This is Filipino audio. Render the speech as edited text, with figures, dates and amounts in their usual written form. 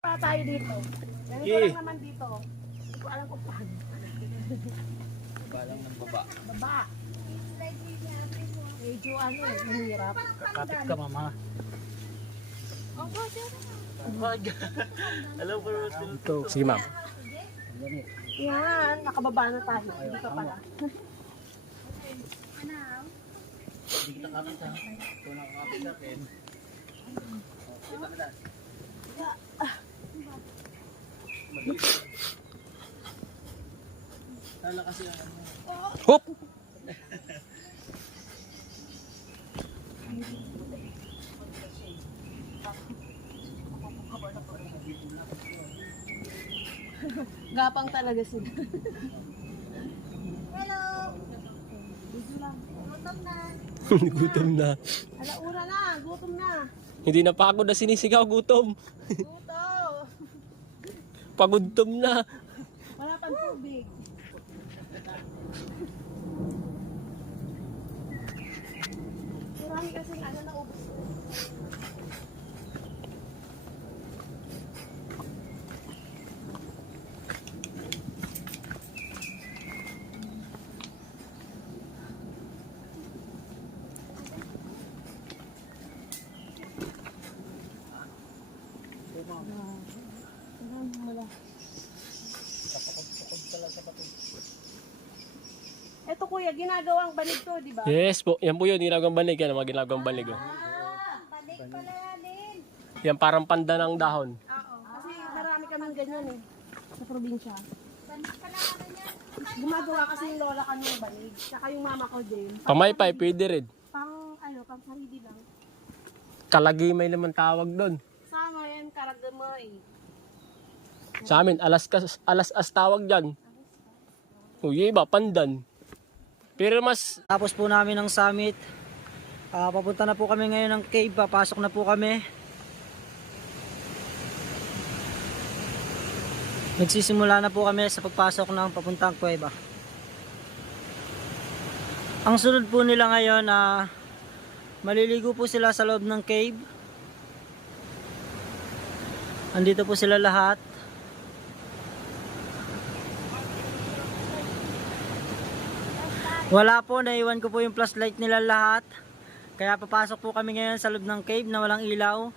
Pa tayo dito. Ganito lang naman dito. Hindi ko alam kung paano. Baba lang ng baba. Baba. Medyo ano eh, mahirap. Kapit ka, mama. Alam ko naman. Ito, sige ma'am. Yan, nakababa na tayo. Hindi ka pala. Hindi kita kapit ha. Ito nakakapit sa akin. Kita mo lang. Tala kasi ang ano. Hop! Gapang talaga sila. Hello! Gutom na. Gutom na. Alauna na, gutom na. Hindi na pagod na sinisigaw, gutom. Gutom. Pagudtom na. Wala pang tubig. Marami kasi ano na ubos. Ito kuya, ginagawang banig to, di ba? Yes po, yan po yun, ginagawang banig. Yan, mga ginagawang banig. Oh. Balik pala din. Yan, parang panda ng dahon. Oo. Kasi marami kaming ganyan eh. Sa probinsya. Balik pala yan. Gumagawa kasi yung lola kami ng banig. Saka yung mama ko din. Pamaypay, pwede rin. Pang sarili lang. Kalagimay naman tawag doon. Sa ngayon, karagamoy. Sa amin, alas-as tawag dyan. Uy, iba, pandan. Pero mas Tapos po namin ng summit. Papunta na po kami ngayon ng cave. Papasok na po kami. Nagsisimula na po kami sa pagpasok ng papuntang kuweba. Ang sunod po nila ngayon, maliligo po sila sa loob ng cave. Andito po sila lahat. Wala po, naiwan ko po yung flashlight nila lahat. Kaya papasok po kami ngayon sa loob ng cave na walang ilaw.